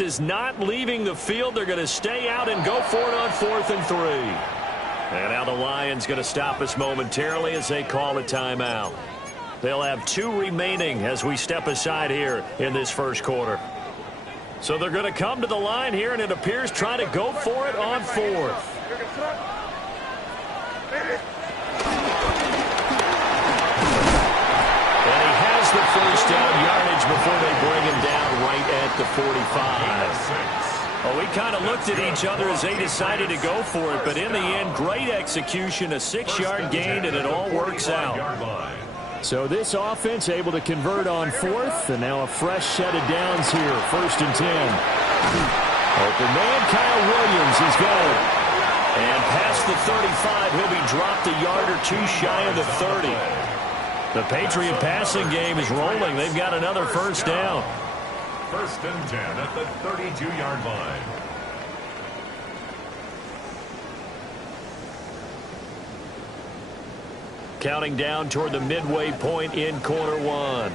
Is not leaving the field. They're going to stay out and go for it on 4th and 3. And now the Lions going to stop us momentarily as they call a timeout. They'll have 2 remaining as we step aside here in this first quarter. So they're going to come to the line here, and it appears trying to go for it on 4th. And he has the first down yardage before they bring him down right at the 45. Well, we kind of looked at each other as they decided to go for it, but in the end, great execution, a 6-yard gain, and it all works out. So this offense able to convert on 4th, and now a fresh set of downs here, 1st and 10. Open man, Kyle Williams, he's going. And past the 35, he'll be dropped a yard or 2 shy of the 30. The Patriot passing game is rolling. They've got another first down. 1st and 10 at the 32-yard line. Counting down toward the midway point in quarter 1.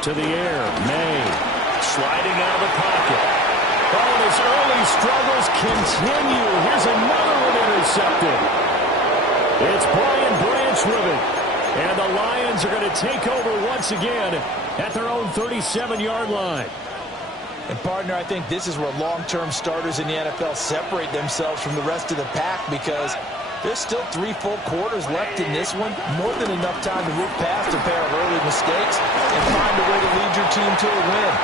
To the air, May. Sliding out of the pocket. Oh, and his early struggles continue. Here's another one intercepted. It's Brian Branch with it. And the Lions are going to take over once again at their own 37-yard line. And, partner, I think this is where long-term starters in the NFL separate themselves from the rest of the pack, because there's still 3 full quarters left in this one. More than enough time to move past a pair of early mistakes and find a way to lead your team to a win.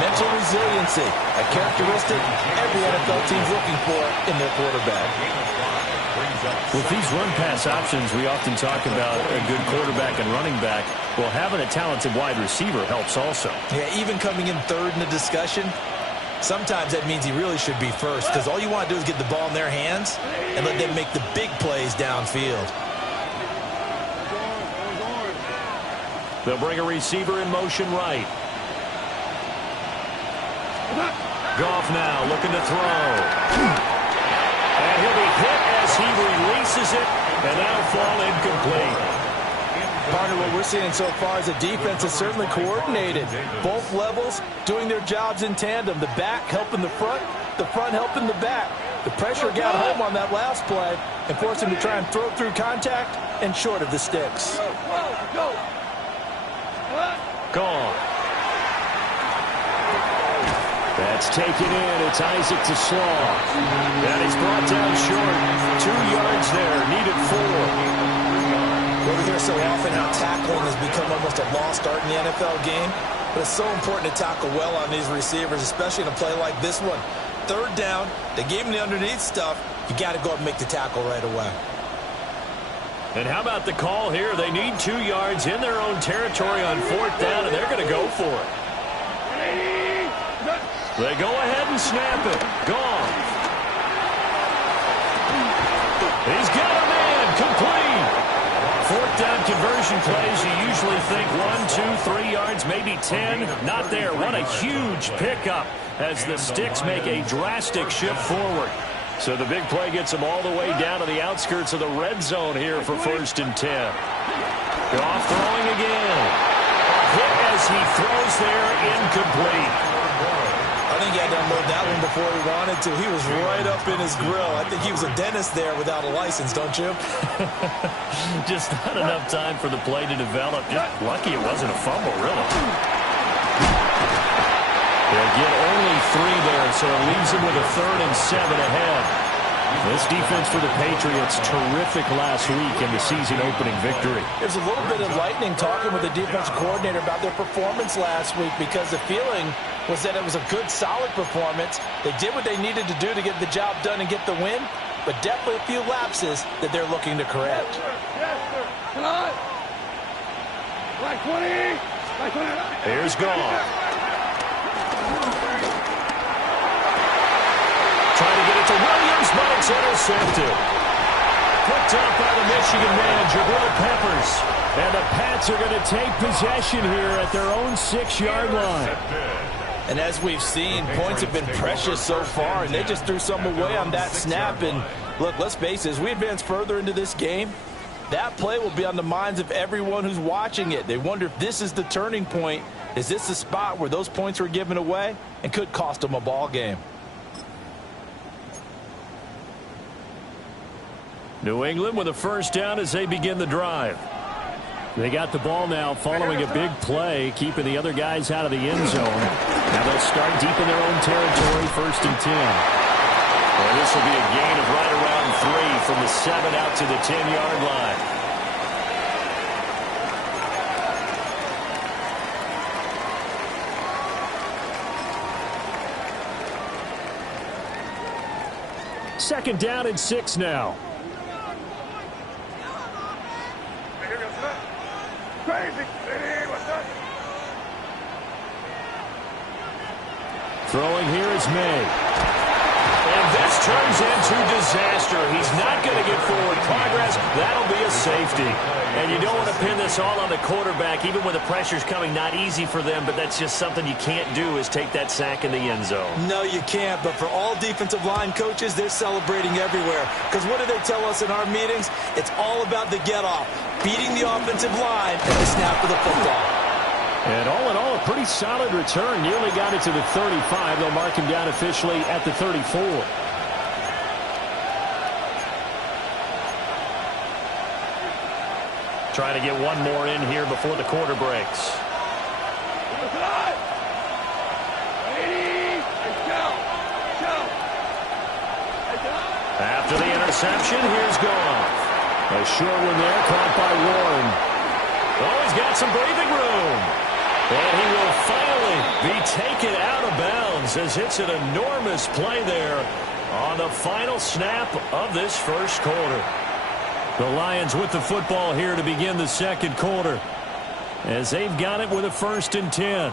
Mental resiliency, a characteristic every NFL team's looking for in their quarterback. With these run-pass options, we often talk about a good quarterback and running back. Well, having a talented wide receiver helps also. Yeah, even coming in 3rd in the discussion, sometimes that means he really should be first, because all you want to do is get the ball in their hands and let them make the big plays downfield. They'll bring a receiver in motion right. Goff now looking to throw. And he'll be hit as he releases it, and that'll fall incomplete. Partner, what we're seeing so far is the defense is certainly coordinated. Both levels doing their jobs in tandem. The back helping the front helping the back. The pressure got home on that last play and forced him to try and throw through contact and short of the sticks. Gone. That's taken in. It's Isaac to Slaw. And he's brought down short. 2 yards there. Needed 4. Well, we hear so often how tackling has become almost a lost art in the NFL game. But it's so important to tackle well on these receivers, especially in a play like this one. 3rd down. They gave him the underneath stuff. You got to go and make the tackle right away. And how about the call here? They need 2 yards in their own territory on 4th down, and they're going to go for it. They go ahead and snap it. Gone. He's got a man. Complete. 4th down conversion plays. You usually think 1, 2, 3 yards, maybe 10. Not there. What a huge pickup as the sticks make a drastic shift forward. So the big play gets them all the way down to the outskirts of the red zone here for 1st and 10. Goff throwing again. Hit as he throws there, incomplete. I think he had to unload that one before he wanted to. He was right up in his grill. I think he was a dentist there without a license, don't you? Just not enough time for the play to develop. Just lucky it wasn't a fumble, really. They'll get only 3 there, so it leaves them with a 3rd and 7 ahead. This defense for the Patriots, terrific last week in the season-opening victory. There's a little bit of lightning talking with the defensive coordinator about their performance last week, because the feeling was that it was a good, solid performance. They did what they needed to do to get the job done and get the win, but definitely a few lapses that they're looking to correct. Here's Goff. Trying to get it to Williams, but it's intercepted. Picked up by the Michigan man, Jabril Peppers. And the Pats are going to take possession here at their own 6-yard line. And as we've seen, points have been precious so far, and they just threw some away on that snap. And look, let's face it, as we advance further into this game, That play will be on the minds of everyone who's watching it. They wonder if this is the turning point. Is this the spot where those points were given away and could cost them a ball game? New England with a first down as they begin the drive. They got the ball now following a big play, keeping the other guys out of the end zone. Now they'll start deep in their own territory, 1st and 10. Well, this will be a gain of right around 3 from the 7 out to the 10-yard line. Second down and 6 now. Throwing here is May. And this turns into disaster. He's not going to get forward progress. That'll be a safety. And you don't want to pin this all on the quarterback, even when the pressure's coming. Not easy for them, but that's just something you can't do, is take that sack in the end zone. No, you can't. But for all defensive line coaches, they're celebrating everywhere. Because what do they tell us in our meetings? It's all about the get-off, beating the offensive line at the snap of the football. And all in all, a pretty solid return. Nearly got it to the 35. They'll mark him down officially at the 34. Trying to get one more in here before the quarter breaks. After the interception, here's Goff. A short one there, caught by Warren. Oh, he's got some breathing room. And he will finally be taken out of bounds as it's an enormous play there on the final snap of this first quarter. The Lions with the football here to begin the second quarter as they've got it with a 1st and 10.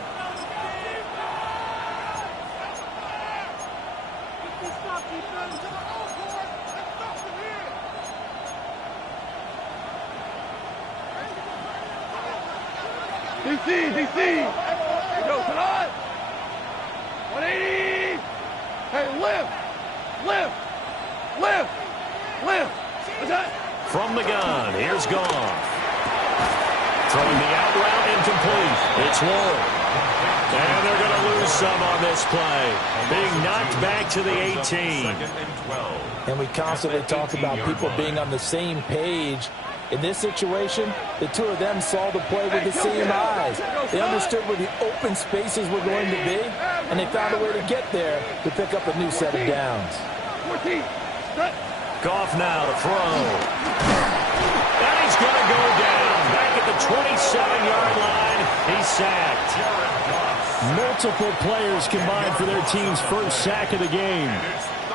DC! Go, Tanat! 180! Hey, lift! From the gun, here's Goff. Throwing the out route incomplete. It's Warren. And they're going to lose some on this play. Being knocked back to the 18. And we constantly talk about people being on the same page. In this situation, the two of them saw the play with the same eyes. They understood where the open spaces were going to be, and they found a way to get there to pick up a new set of downs. Goff now to throw. And he's going to go down. Back at the 27-yard line. He's sacked. Multiple players combined for their team's first sack of the game.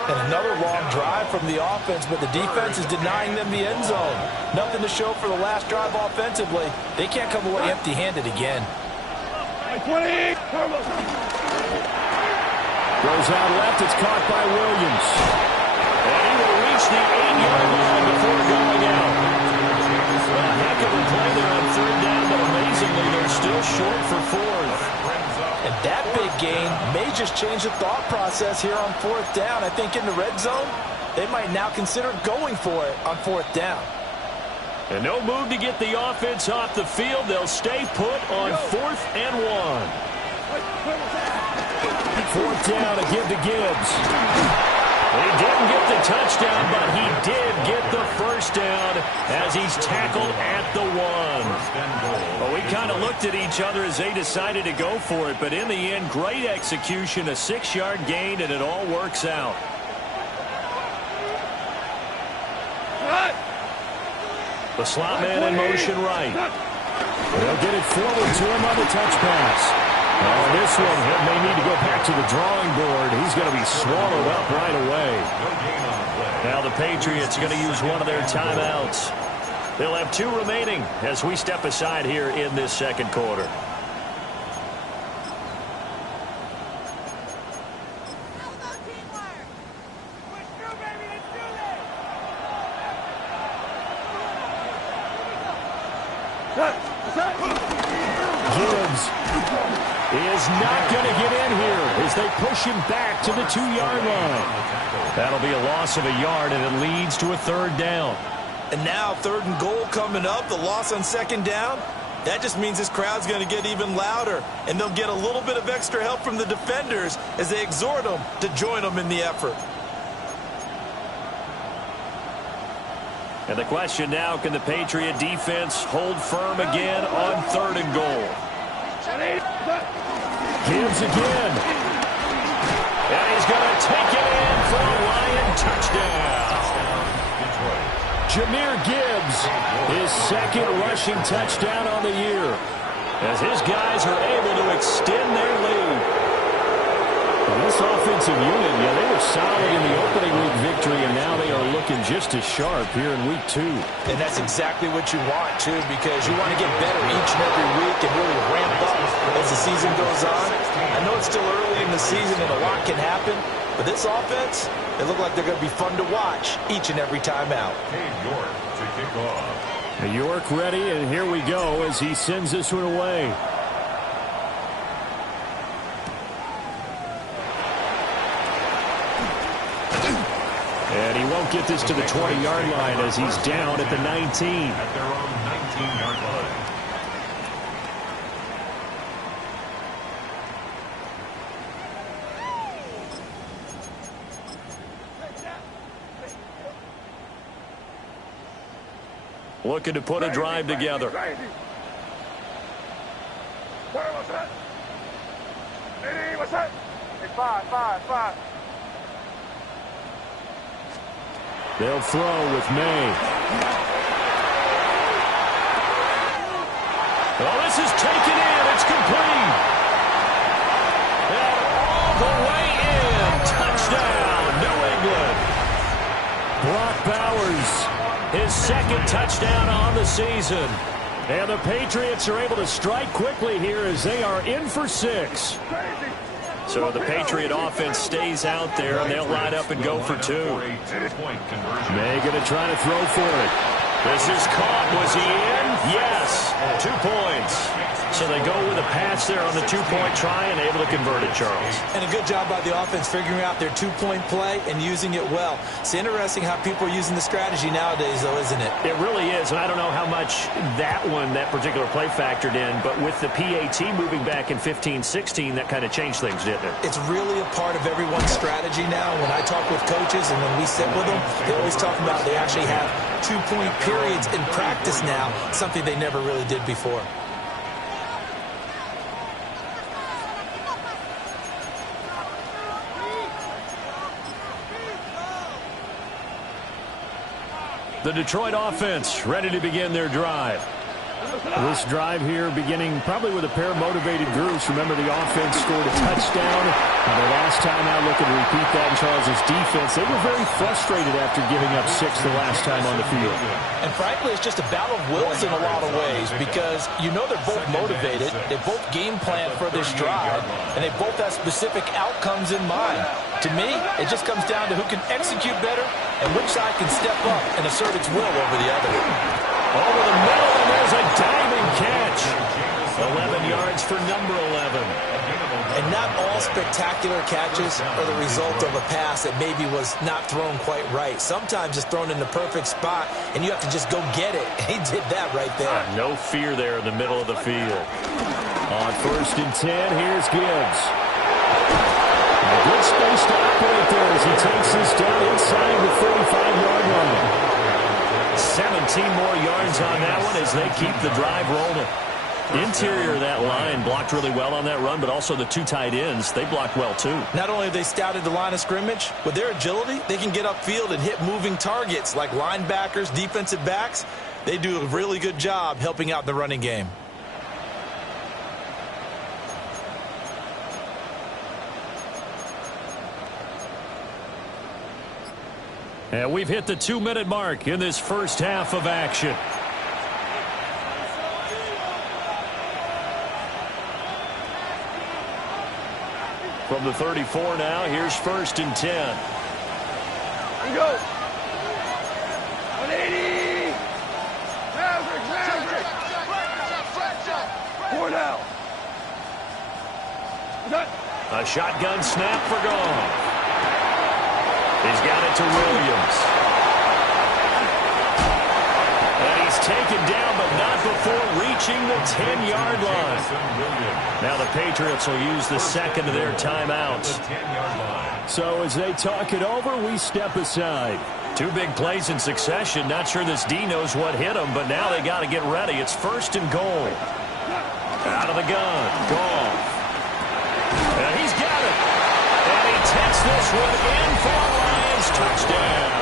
And another long drive from the offense, but the defense is denying them the end zone. Nothing to show for the last drive offensively. They can't come away empty-handed again. Goes out left. It's caught by Williams. And he will reach the 8-yard line before going out. A heck of a play there on 3rd down, but amazingly, they're still short for 4th. And that big gain may just change the thought process here on 4th down. I think in the red zone, they might now consider going for it on 4th down. And no move to get the offense off the field. They'll stay put on 4th and 1. 4th down to give to Gibbs. He didn't get the touchdown, but he did get the first down as he's tackled at the 1. Well, we kind of looked at each other as they decided to go for it, but in the end, great execution, a 6-yard gain, and it all works out. The slot man in motion right. They'll get it forward to him on the touch pass. Oh, this one, he may need to go back to the drawing board. He's going to be swallowed up right away. Now the Patriots are going to use one of their timeouts. They'll have 2 remaining as we step aside here in this second quarter. Gibbs is not going to get in here as they push him back to the 2-yard line. That'll be a loss of a yard, and it leads to a 3rd down. And now 3rd and goal coming up, the loss on 2nd down. That just means this crowd's going to get even louder, and they'll get a little bit of extra help from the defenders as they exhort them to join them in the effort. And the question now, can the Patriot defense hold firm again on 3rd and goal? Gibbs again. And he's going to take it in for a Lion touchdown. Jahmyr Gibbs, his 2nd rushing touchdown on the year, as his guys are able to extend their lead. And this offensive unit, they were solid in the opening week victory, and now they are looking just as sharp here in week 2. And that's exactly what you want, too, because you want to get better each and every week and really ramp up as the season goes on. I know it's still early in the season and a lot can happen, but this offense, they look like they're going to be fun to watch each and every time out. York to kick off. York ready, and here we go as he sends this one away. And he won't get this to the 20-yard line as he's down at the 19. At their own 19-yard line. Looking to put a drive together. What's that? Hey, five. They'll throw with May. Oh, this is taken in. It's complete. And all the way in. Touchdown, New England. Brock Bowers, his 2nd touchdown on the season. And the Patriots are able to strike quickly here as they are in for 6. So the Patriot offense stays out there, and they'll line up and go for 2. May going to try to throw for it. This is caught. Was he in? Yes. 2 points. So they go with a pass there on the 2-point try and able to convert it, Charles. And a good job by the offense figuring out their 2-point play and using it well. It's interesting how people are using the strategy nowadays, though, isn't it? It really is, and I don't know how much that particular play factored in, but with the PAT moving back in 15-16, that kind of changed things, didn't it? It's really a part of everyone's strategy now. When I talk with coaches and when we sit with them, they always talk about they actually have 2-point periods in practice now, something they never really did before. The Detroit offense ready to begin their drive. This drive here beginning probably with a pair of motivated groups. Remember, the offense scored a touchdown. And the last time out, looking to repeat that in Charles' defense. They were very frustrated after giving up 6 the last time on the field. And frankly, it's just a battle of wills in a lot of ways because you know they're both motivated. They both game plan for this drive, and they both have specific outcomes in mind. To me, it just comes down to who can execute better and which side can step up and assert its will over the other. Over the middle, and there's a diving catch. 11 yards for number 11. And not all spectacular catches are the result of a pass that maybe was not thrown quite right. Sometimes it's thrown in the perfect spot, and you have to just go get it. He did that right there. No fear there in the middle of the field. On 1st and 10, here's Gibbs. A good space to operate there as he takes this down inside the 45-yard line. 17 more yards on that one as they keep the drive rolling. The interior of that line blocked really well on that run, but also the 2 tight ends, they blocked well too. Not only have they scouted the line of scrimmage, with their agility, they can get upfield and hit moving targets like linebackers, defensive backs. They do a really good job helping out the running game. And we've hit the 2-minute mark in this first half of action. From the 34 now, here's 1st and 10. Here we go. 180. Maverick. 4 down. A shotgun snap for Goff. He's got it to Williams. taken down, but not before reaching the 10-yard line. Now the Patriots will use the second of their timeouts. So as they talk it over, we step aside. Two big plays in succession. Not sure this D knows what hit him, but now they got to get ready. It's 1st and goal. Out of the gun. Goff. And he's got it. And he takes this one in for a Lions touchdown.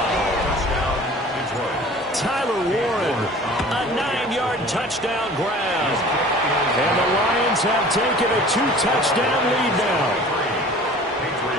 Tyler Warren, a 9-yard touchdown grab. And the Lions have taken a 2-touchdown lead now.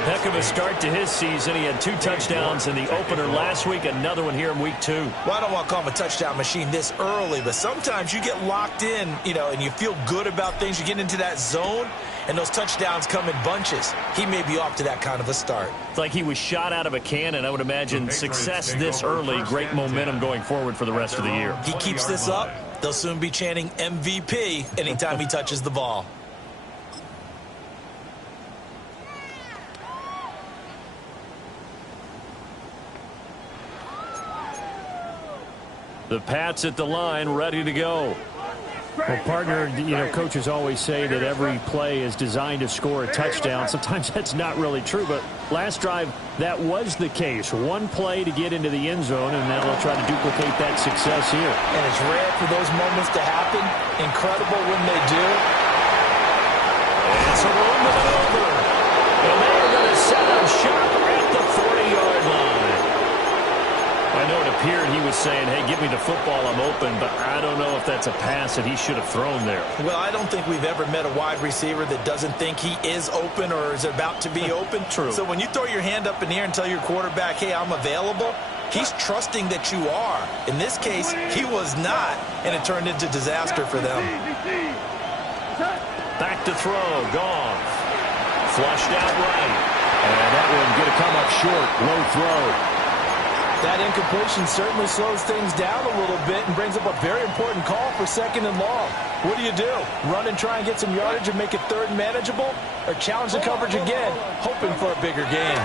Heck of a start to his season. He had 2 touchdowns in the opener last week, another one here in week 2. Well, I don't want to call him a touchdown machine this early, but sometimes you get locked in, and you feel good about things. You get into that zone, and those touchdowns come in bunches. He may be off to that kind of a start. It's like he was shot out of a cannon. I would imagine success this early, great momentum going forward for the rest of the year. He keeps this up, they'll soon be chanting MVP anytime he touches the ball. The Pats at the line, ready to go. Well, partner, coaches always say that every play is designed to score a touchdown. Sometimes that's not really true, but last drive, that was the case. One play to get into the end zone, and now they'll try to duplicate that success here. And it's rare for those moments to happen. Incredible when they do. It's a run to the over. And they're going to set up shop at the 40-yard line. I know it appeared he was saying, hey, give me the football, I'm open, but I don't know if that's a pass that he should have thrown there. Well, I don't think we've ever met a wide receiver that doesn't think he is open or is about to be open. True. So when you throw your hand up in the air and tell your quarterback, hey, I'm available, he's trusting that you are. In this case, he was not, and it turned into disaster for them. Back to throw, Goff. Flushed out right. And that one going to come up short, low throw. That incompletion certainly slows things down a little bit and brings up a very important call for 2nd and long. What do? Run and try and get some yardage and make it 3rd and manageable? Or challenge the coverage again, hoping for a bigger gain?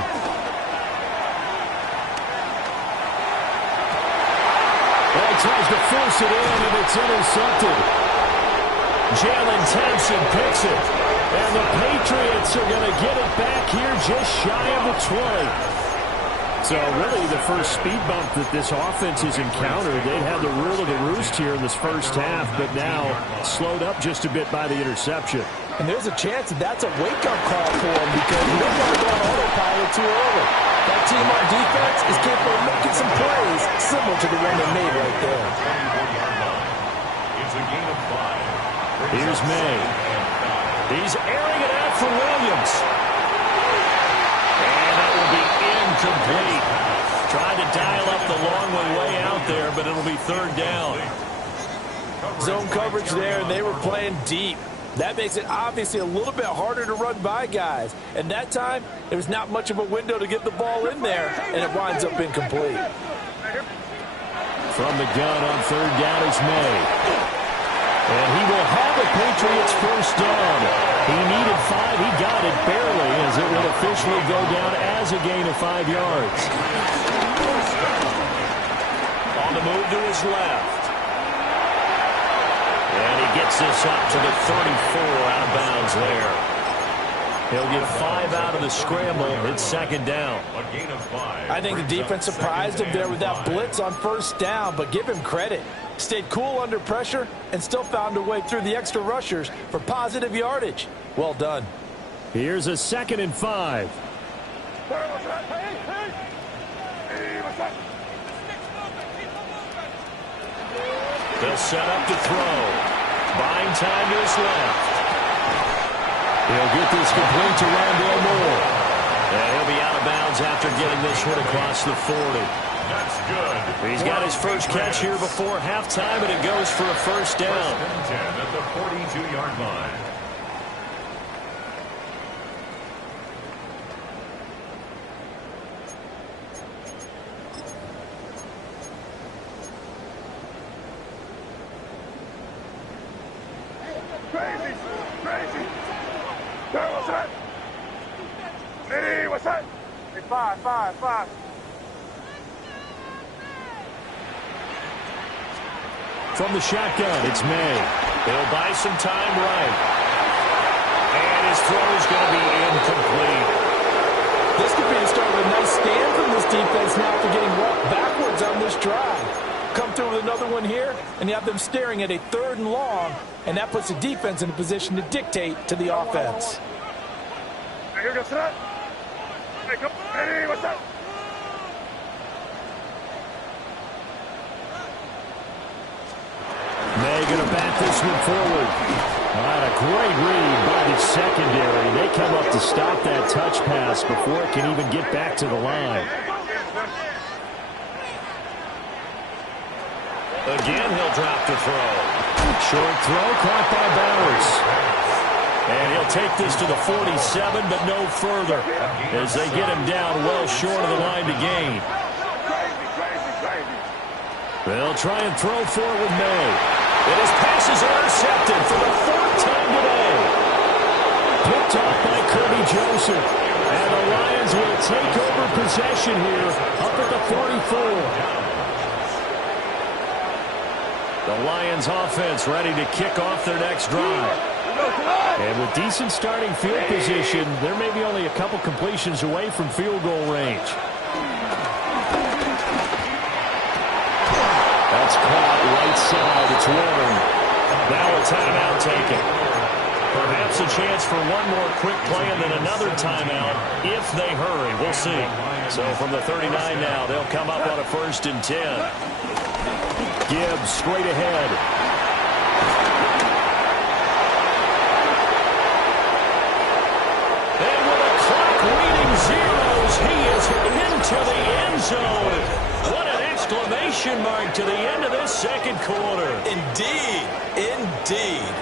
Well, he tries to force it in, and it's intercepted. Jalen Thompson picks it. And the Patriots are going to get it back here just shy of the 20. So really the first speed bump that this offense has encountered, they'd had the rule of the roost here in this first half, but now slowed up just a bit by the interception. And there's a chance that that's a wake-up call for them because you don't want to go on autopilot too early. That team on defense is capable of making some plays similar to the one they made right there. It's a gain of 5. Here's May. He's airing it out for Williams. Complete. Tried to dial up the long one way out there, but it'll be 3rd down. Zone coverage there, and they were playing deep. That makes it obviously a little bit harder to run by guys. And that time, there was not much of a window to get the ball in there, and it winds up incomplete. From the gun on 3rd down is May. And he will have the Patriots 1st down. He needed 5. He got it barely as it will officially go down as a gain of 5 yards. On the move to his left. And he gets this up to the 34 out of bounds there. He'll get 5 out of the scramble. It's 2nd down. A gain of 5. I think the defense surprised him there with that blitz on 1st down, but give him credit. Stayed cool under pressure and still found a way through the extra rushers for positive yardage. Well done. Here's a 2nd and 5. They'll set up to throw. Buying time to his left. He'll get this complete to Rondale Moore. And he'll be out of bounds after getting this one across the 40. That's good. He's got his first catch here before halftime, and it goes for a 1st down. 1st and 10 at the 42-yard line. Crazy! Crazy! What's that? Hey, what's that? Hey, 5. From the shotgun, it's May. He'll buy some time right. And his throw's going to be incomplete. This could be the start of a nice stand from this defense now after getting walked backwards on this drive. Come through with another one here, and you have them staring at a 3rd and long, and that puts the defense in a position to dictate to the offense. Ready, what's up? May going to bat this one forward. All right, a great read by the secondary. They come up to stop that touch pass before it can even get back to the line. Again, he'll drop to throw. Short throw caught by Bowers. And he'll take this to the 47, but no further, as they get him down well short of the line to gain. They'll try and throw for it with May. And his pass is intercepted for the 4th time today. Picked off by Kirby Joseph. And the Lions will take over possession here up at the 44. The Lions offense ready to kick off their next drive. And with decent starting field position, there may be only a couple completions away from field goal range. That's caught right side. It's Warren. Now a timeout taken. Perhaps a chance for one more quick play and then another timeout if they hurry. We'll see. So from the 39 now, they'll come up on a 1st and 10. Gibbs straight ahead. And with a clock reading zeros, he is into the end zone. What an exclamation mark to the end of this 2nd quarter. Indeed. Indeed.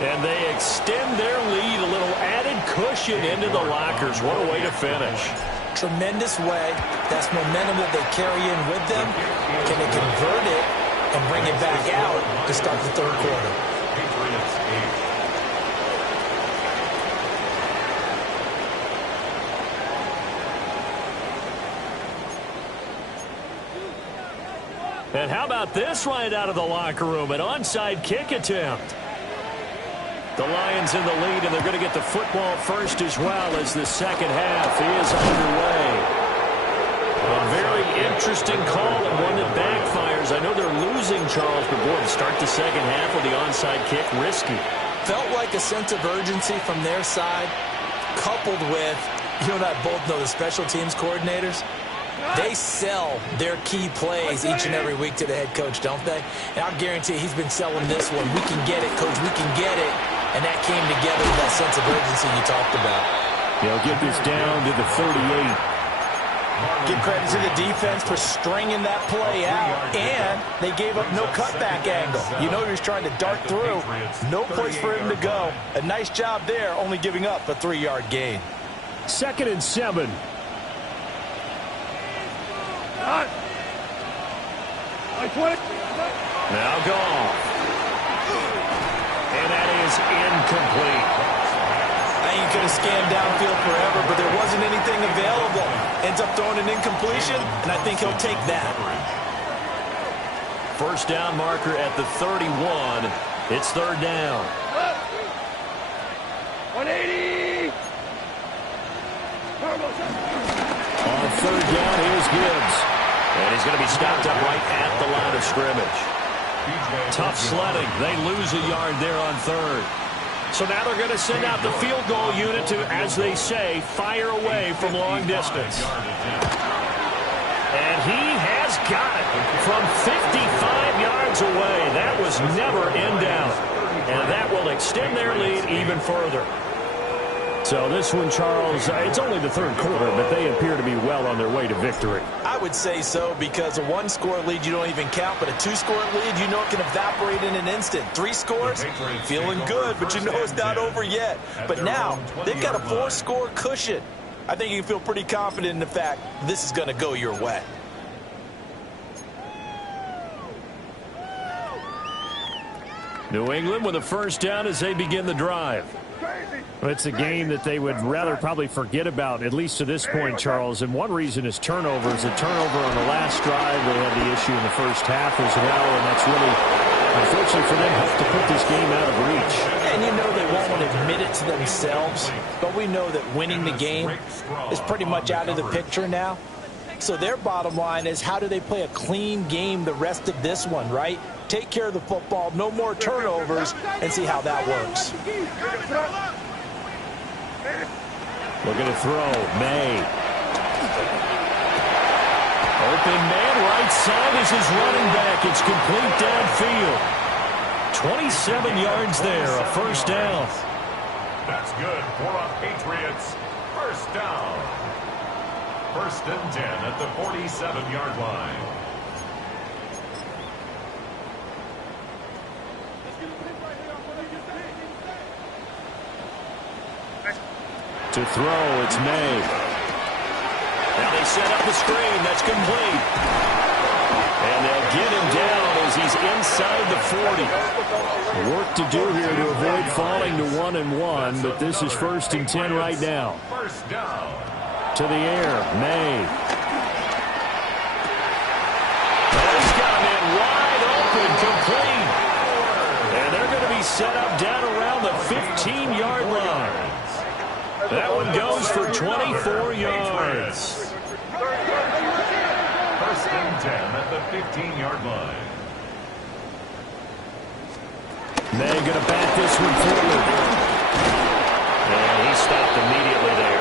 And they extend their lead, a little added cushion into the lockers. What a way to finish. Tremendous way. That's momentum that they carry in with them. Can they convert it and bring it back out to start the 3rd quarter? And how about this right out of the locker room? An onside kick attempt. The Lions in the lead, and they're going to get the football first as well as the 2nd half is underway. A very interesting call and one that backfires. I know they're losing, Charles, but boy, to start the 2nd half with the onside kick, risky. Felt like a sense of urgency from their side, coupled with, you and I both know the special teams coordinators. They sell their key plays each and every week to the head coach, don't they? And I guarantee he's been selling this one. We can get it, coach. We can get it. And that came together with that sense of urgency you talked about. They'll get this down to the 38. Give credit to the defense for stringing that play out. And they gave up no cutback angle. You know he was trying to dart through. No place for him to go. A nice job there, only giving up a 3-yard gain. 2nd and 7. Now gone. And that is incomplete. I think he could have scanned downfield forever, but there wasn't anything available. Ends up throwing an incompletion, and I think he'll take that. 1st down marker at the 31. It's 3rd down. 180. On 3rd down, here's Gibbs. And he's going to be stopped up right at the line of scrimmage. Tough sledding. They lose a yard there on 3rd. So now they're going to send out the field goal unit to, as they say, fire away from long distance. And he has got it from 55 yards away. That was never in doubt. And that will extend their lead even further. So this one, Charles, it's only the 3rd quarter, but they appear to be well on their way to victory. I would say so, because a 1-score lead you don't even count, but a 2-score lead you know it can evaporate in an instant. 3 scores, feeling good, but you know it's not over yet. But now they've got a 4-score cushion. I think you can feel pretty confident in the fact this is going to go your way. New England with a 1st down as they begin the drive. It's a game that they would rather probably forget about, at least to this point, Charles. And one reason is turnovers. A turnover on the last drive. They had the issue in the first half as well, and that's really, unfortunately for them, helped to put this game out of reach. And you know they won't admit it to themselves, but we know that winning the game is pretty much out of the picture now. So their bottom line is, how do they play a clean game the rest of this one, right? Take care of the football, no more turnovers, and see how that works. Looking to throw, May. Open man, right side is his running back. It's complete downfield. 27 yards there, a first down. That's good for a Patriots first down. 1st and 10 at the 47-yard line. To throw, it's May. Now they set up the screen. That's complete. And they'll get him down as he's inside the 40. Work to do here to avoid falling to 1-1, but this is 1st and 10 right now. First down. To the air, May. He's got him in wide open, complete. And they're going to be set up down around the 15-yard line. That one goes for 24 yards. 1st and 10 at the 15-yard line. May going to bat this one forward. And he stopped immediately there.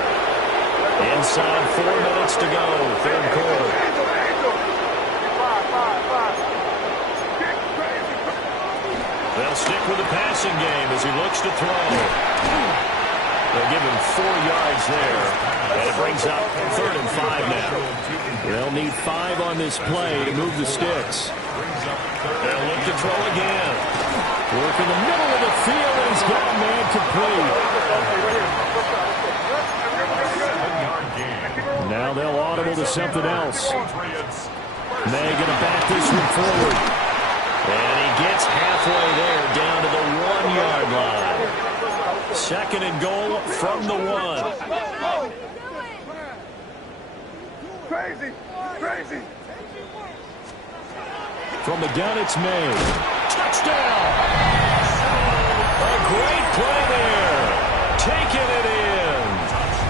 Inside 4 minutes to go, 3rd quarter. They'll stick with the passing game as he looks to throw. They'll give him 4 yards there. And it brings up 3rd and 5 now. They'll need 5 on this play to move the sticks. They'll look to throw again. Work in the middle of the field, and he's got a man complete. Now they'll audible to something else. May going to back this one forward. And he gets halfway there, down to the 1-yard line. 2nd and goal from the 1. Crazy! Crazy! From the gun, it's May. Touchdown! A great play there. Taking it in.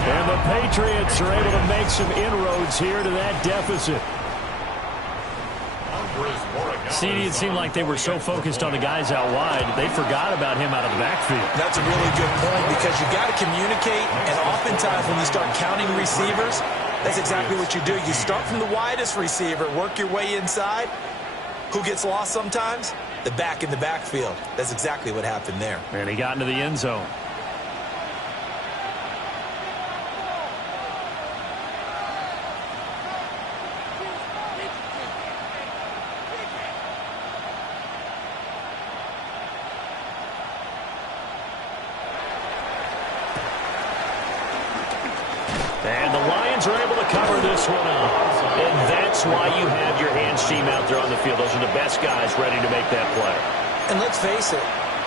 And the Patriots are able to make some inroads here to that deficit. CD, it seemed like they were so focused on the guys out wide, they forgot about him out of the backfield. That's a really good point, because you got to communicate, and oftentimes when you start counting receivers, that's exactly what you do. You start from the widest receiver, work your way inside. Who gets lost sometimes? The back in the backfield. That's exactly what happened there. And he got into the end zone. And the Lions are able to cover this one up. And that's why you have your hands team out there on the field. Those are the best guys ready to make that play. And let's face it,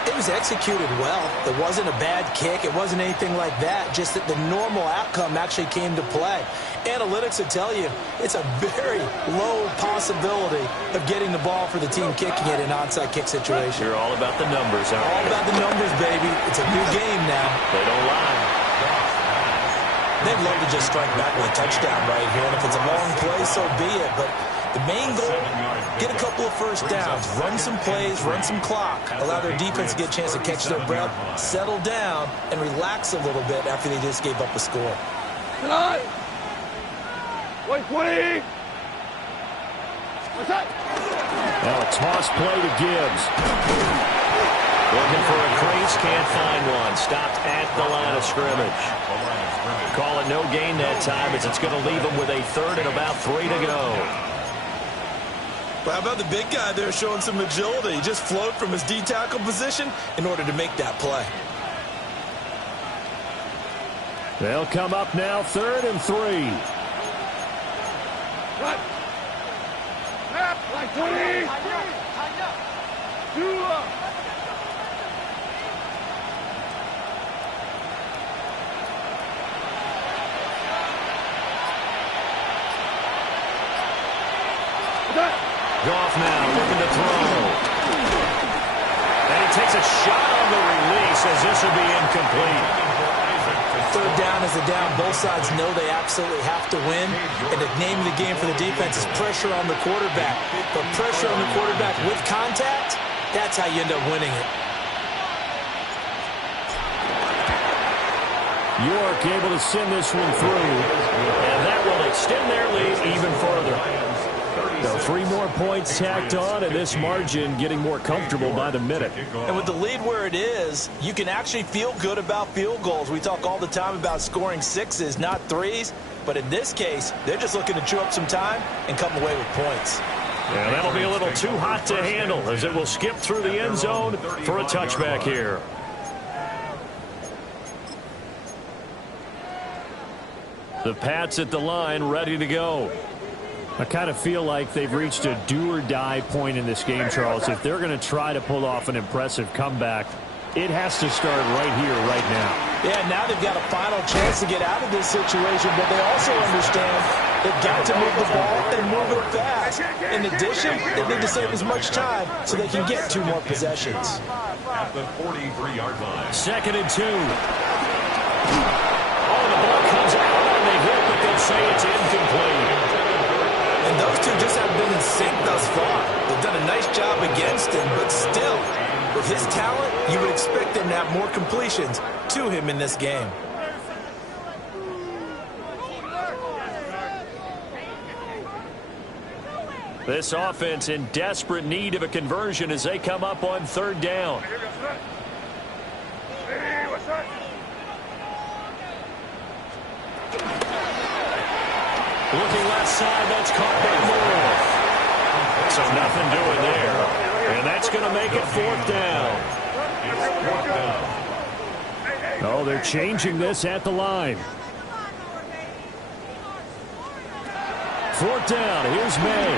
it was executed well. It wasn't a bad kick. It wasn't anything like that. Just that the normal outcome actually came to play. Analytics will tell you it's a very low possibility of getting the ball for the team kicking it in an onside kick situation. You're all about the numbers, aren't you? All about the numbers, baby. It's a new game now. They don't lie. They'd love to just strike back with a touchdown right here. And if it's a long play, so be it. But the main goal, get a couple of first downs, run some plays, run some clock, allow their defense to get a chance to catch their breath, settle down, and relax a little bit after they just gave up a score. 120! What's that? Now a toss play to Gibbs. Looking for a crease, can't find one. Stopped at the line of scrimmage. Call it no gain that time, as it's going to leave him with a 3rd and about 3 to go. Well, how about the big guy there showing some agility? He just float from his D-tackle position in order to make that play. They'll come up now, 3rd and 3. What? Like 20! Goff now looking to throw. And he takes a shot on the release as this will be incomplete. Third down is a down. Both sides know they absolutely have to win. And the name of the game for the defense is pressure on the quarterback. But pressure on the quarterback with contact, that's how you end up winning it. York able to send this one through. And that will extend their lead even further. So 3 more points tacked on, and this margin getting more comfortable by the minute. And with the lead where it is, you can actually feel good about field goals. We talk all the time about scoring 6s, not 3s. But in this case, they're just looking to chew up some time and come away with points. Yeah, that'll be a little too hot to handle as it will skip through the end zone for a touchback here. The Pats at the line, ready to go. I kind of feel like they've reached a do-or-die point in this game, Charles. If they're going to try to pull off an impressive comeback, it has to start right here, right now. Yeah, now they've got a final chance to get out of this situation, but they also understand they've got to move the ball and move it fast. In addition, they need to save as much time so they can get 2 more possessions. At the 43-yard line. 2nd and 2. Oh, the ball comes out and they hit, but they'll say it's incomplete. And those two just haven't been in sync thus far. They've done a nice job against him, but still, with his talent, you would expect him to have more completions to him in this game. This offense in desperate need of a conversion as they come up on 3rd down. Looking left side, that's caught by Moore. So nothing doing there. And that's going to make it 4th down. Oh, they're changing this at the line. 4th down, here's May.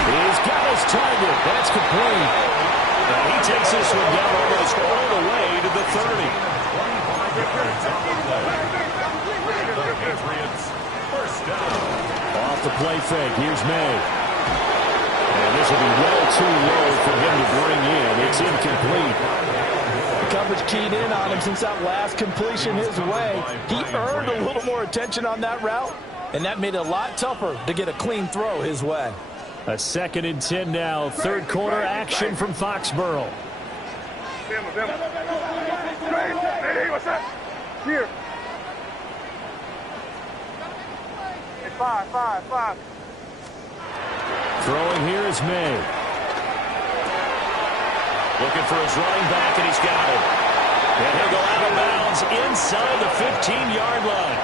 He's got his target. That's complete. And he takes this one down almost all the way to the 30. First down. Off the play fake. Here's May. And this will be well too low for him to bring in. It's incomplete. The coverage keyed in on him since that last completion his way. He earned a little more attention on that route, and that made it a lot tougher to get a clean throw his way. A 2nd and 10 now. 3rd quarter action from Foxborough. Hey, what's up? Here. Five. Throwing here is May. Looking for his running back, and he's got it. And he'll go out of bounds inside the 15-yard line.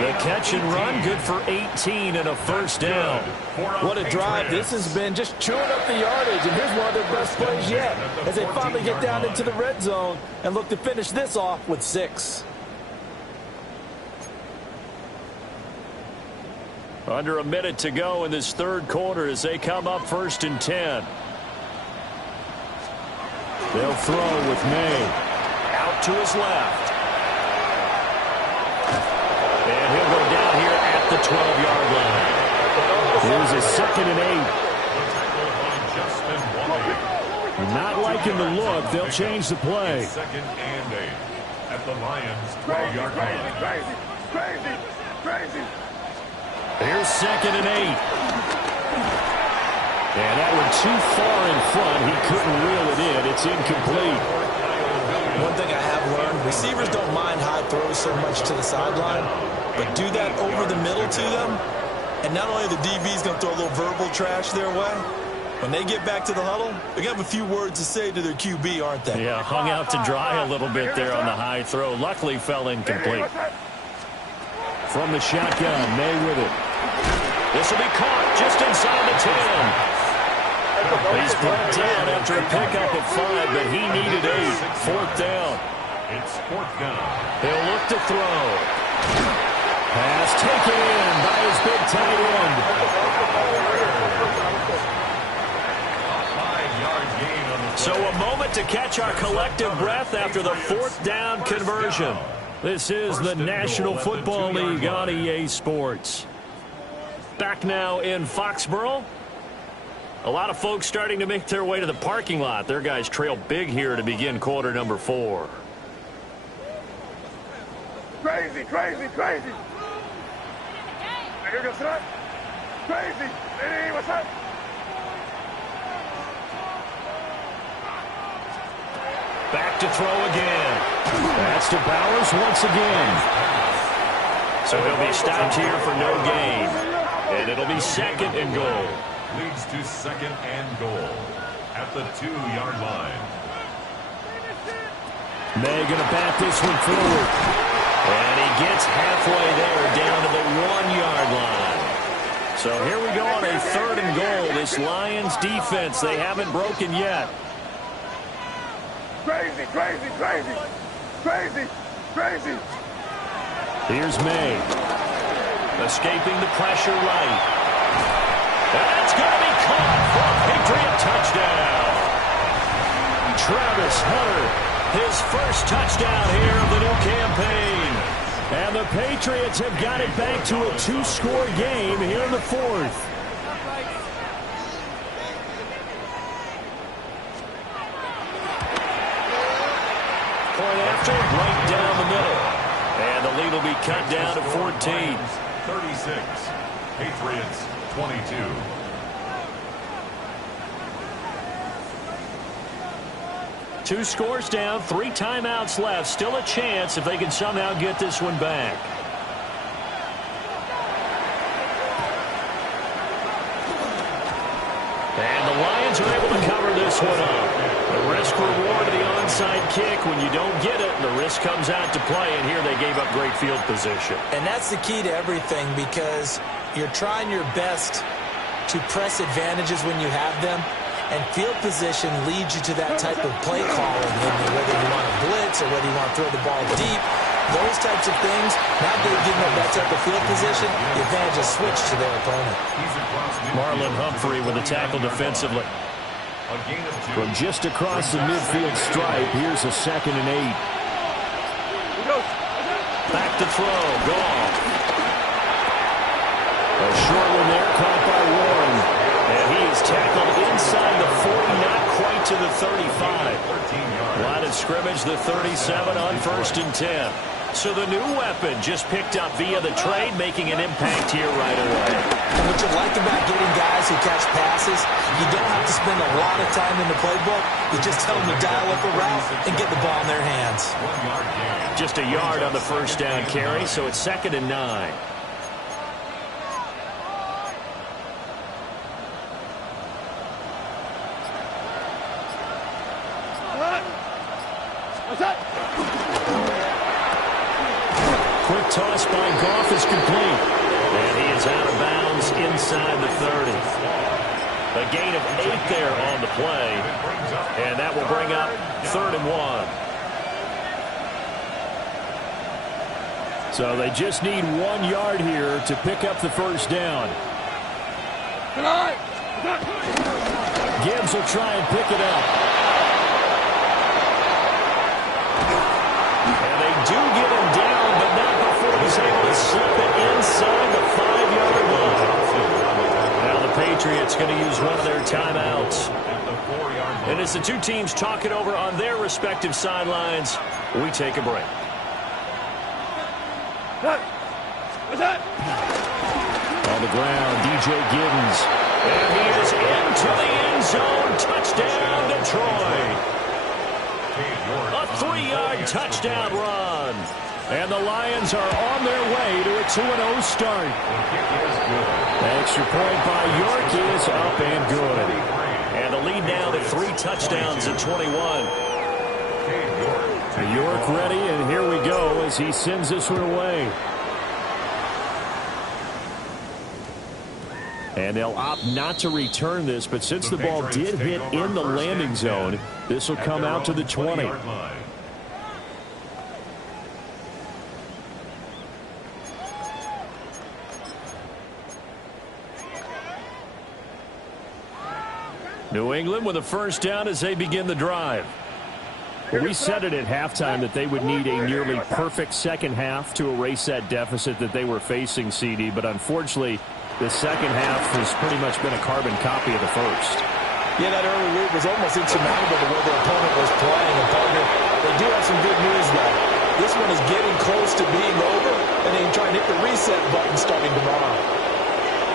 The catch and run, good for 18 and a 1st down. What a drive this has been, just chewing up the yardage. And here's one of their best plays yet as they finally get down into the red zone and look to finish this off with 6. Under a minute to go in this 3rd quarter as they come up 1st and 10. They'll throw with May. Out to his left. And he'll go down here at the 12-yard line. Here's a 2nd and 8. Not liking the look. They'll change the play. 2nd and 8 at the Lions' 12-yard line. Crazy. Here's 2nd and 8. And that one too far in front. He couldn't reel it in. It's incomplete. One thing I have learned, receivers don't mind high throws so much to the sideline, but do that over the middle to them, and not only the DB's going to throw a little verbal trash their way, when they get back to the huddle, they're going to have a few words to say to their QB, aren't they? Yeah, hung out to dry a little bit there on the high throw. Luckily fell incomplete. From the shotgun, May with it. This will be caught just inside the 10. He's brought down after a pickup of 5, but he needed 8. 4th down. It's 4th down. He'll look to throw. Pass taken in by his big tight end. A 5-yard gain on the play. So a moment to catch our collective breath after the 4th down conversion. This is the National Football League on EA Sports. Back now in Foxborough. A lot of folks starting to make their way to the parking lot. Their guys trail big here to begin quarter number 4. Crazy, crazy, crazy. Hey, what's up? Crazy. Hey, what's up? Back to throw again. That's to Bowers once again. So he'll be stopped here for no gain. And it'll be second and goal. Leads to second and goal at the 2-yard line. May going to bat this one forward. And he gets halfway there down to the 1-yard line. So here we go on a 3rd and goal. This Lions defense, they haven't broken yet. Crazy, crazy, crazy. Crazy, crazy. Here's May. Escaping the pressure right. That's going to be caught for a Patriot touchdown. Travis Hunter, his first touchdown here of the new campaign. And the Patriots have got it back to a 2-score game here in the 4th. Point after, right down the middle. And the lead will be cut down to 14. 36. Patriots 22. Two scores down, 3 timeouts left. Still a chance if they can somehow get this one back. And the Lions are able to cover this one up. The risk reward of the onside kick. When you don't get it, the risk comes out to play. And here they gave up great field position. And that's the key to everything, because you're trying your best to press advantages when you have them. And field position leads you to that type of play calling, whether you want to blitz or whether you want to throw the ball deep. Those types of things, now they've given up that type of field position, the advantage is switched to their opponent. Marlon Humphrey with a tackle defensively. From just across the midfield stripe, here's a 2nd and 8. Back to throw, Goff. A short one there, caught by Warren. And he is tackled inside the 40, not quite to the 35. Line of scrimmage, the 37 on 1st and 10. So the new weapon just picked up via the trade, making an impact here right away. And what you like about getting guys who catch passes, you don't have to spend a lot of time in the playbook. You just tell them to dial up a route and get the ball in their hands. Just a yard on the first down carry, so it's 2nd and 9. Quick toss by Goff is complete. And he is out of bounds inside the 30. A gain of 8 there on the play. And that will bring up 3rd and 1. So they just need 1 yard here to pick up the first down. Gibbs will try and pick it up. And they do get him down, but not before he's able to slip it inside the 5-yard line. Now the Patriots going to use one of their timeouts. And as the two teams talk it over on their respective sidelines, we take a break. On the ground, DJ Gibbs. And he is into the end zone. Touchdown, Detroit. A 3-yard touchdown run. And the Lions are on their way to a 2-0 start. Extra point by York is up and good. And the lead now to 3 touchdowns at 21. York ready, and here we go as he sends this one away. And they'll opt not to return this, but since the ball did hit in the landing zone, this will come out to the 20. New England with a first down as they begin the drive. Well, we said it at halftime that they would need a nearly perfect second half to erase that deficit that they were facing, CD. But unfortunately, The second half has pretty much been a carbon copy of the first. Yeah, that early lead was almost insurmountable the way their opponent was playing. And partner, they do have some good news, though. This one is getting close to being over, and they can try and hit the reset button starting tomorrow.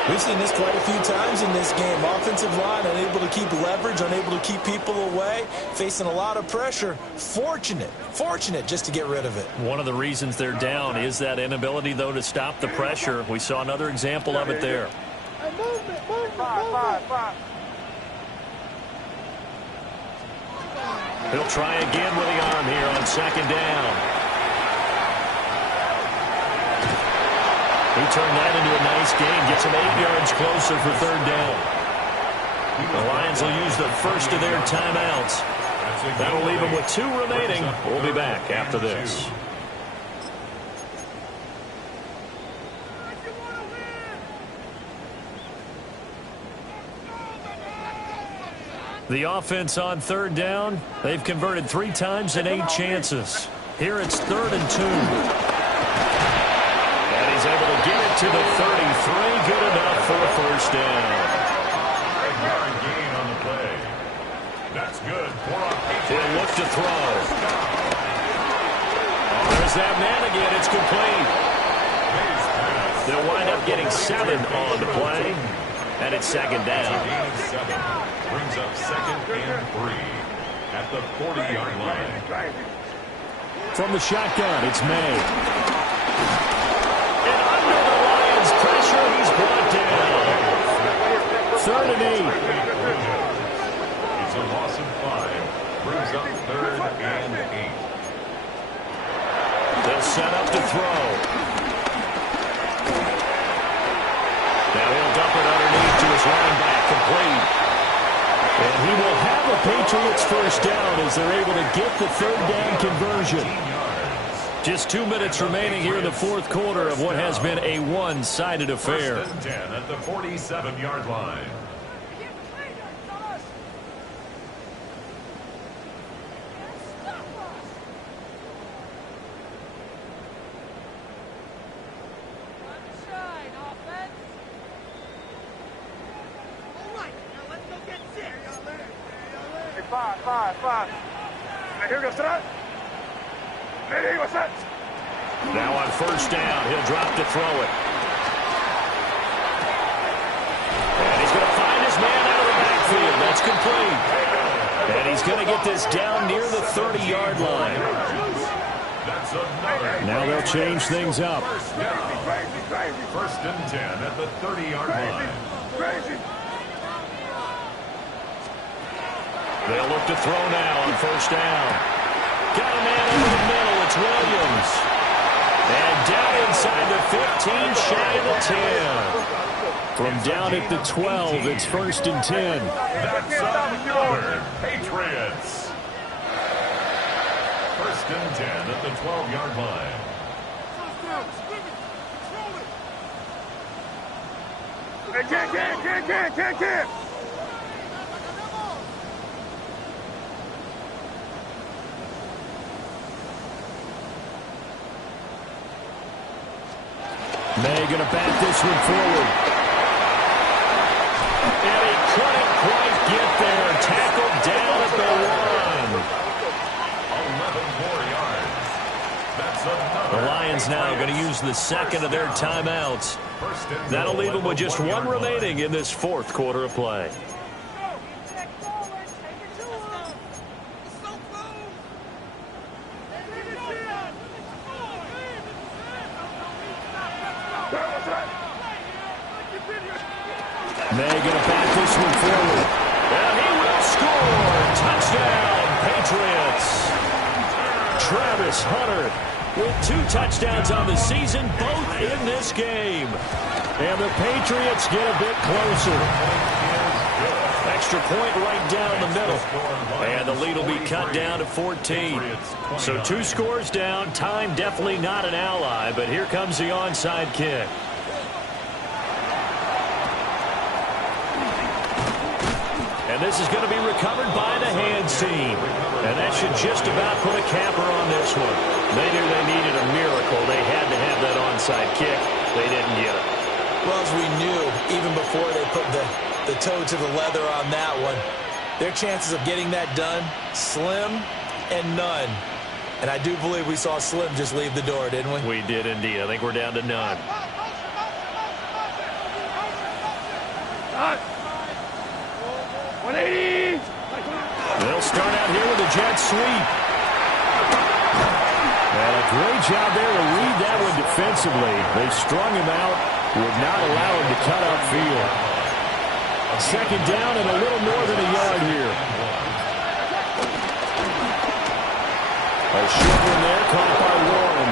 We've seen this quite a few times in this game. Offensive line unable to keep leverage, unable to keep people away, facing a lot of pressure. Fortunate just to get rid of it. One of the reasons they're down is that inability, though, to stop the pressure. We saw another example of it there. He'll try again with the arm here on second down. He turned that into a nice gain. Gets him 8 yards closer for third down. The Lions will use the first of their timeouts. That'll leave them with 2 remaining. We'll be back after this. The offense on third down. They've converted 3 times in 8 chances. Here it's 3rd and 2. He's able to get it to the 33. Good enough for a first down. 5-yard gain on the play. That's good. He'll look to throw. Oh, there's that man again. It's complete. They'll wind up getting 7 on the play. And it's second down. Brings up 2nd and 3 at the 40-yard line. From the shotgun, it's May. He's brought down. 3rd and 8. It's a loss of 5. Brings up 3rd and 8. They'll set up to throw. Now he'll dump it underneath to his running back, complete. And he will have the Patriots first down as they're able to get the 3rd down conversion. Just 2 minutes remaining here in the 4th quarter of what has been a one-sided affair. 1st and 10 at the 47-yard line. Five. Here goes that. Now on first down, he'll drop to throw it. And he's going to find his man out of the backfield. That's complete. And he's going to get this down near the 30-yard line. Now they'll change things up. 1st and 10 at the 30-yard line. They'll look to throw now on first down. Got a man over the middle. It's Williams. And down inside the 15, shy of the 10. From down at the 12, it's 1st and 10. That's another Patriots. 1st and 10 at the 12-yard line. Can't. May going to back this one forward. And he couldn't quite get there. Tackled down at the 1. 11 more yards. That's another. The Lions now going to use the 2nd of their timeouts. That'll leave them with just 1 remaining in this 4th quarter of play. May going to back this one forward. And he will score. Touchdown, Patriots. Travis Hunter with 2 touchdowns on the season, both in this game. And the Patriots get a bit closer. Extra point right down the middle. And the lead will be cut down to 14. So 2 scores down. Time definitely not an ally, but here comes the onside kick. And this is going to be recovered by the hands team. And that should just about put a capper on this one. They knew they needed a miracle. They had to have that onside kick. They didn't get it. Well, as we knew, even before they put the toe to the leather on that one, their chances of getting that done, slim and none. And I do believe we saw Slim just leave the door, didn't we? We did indeed. I think we're down to none. 180. They'll start out here with a jet sweep. And a great job there to read that one defensively. They strung him out, would not allow him to cut upfield. Second down and a little more than a yard here. A short one there, caught by Warren.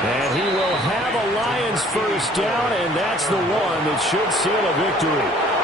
And he will have a Lions first down, and that's the one that should seal a victory.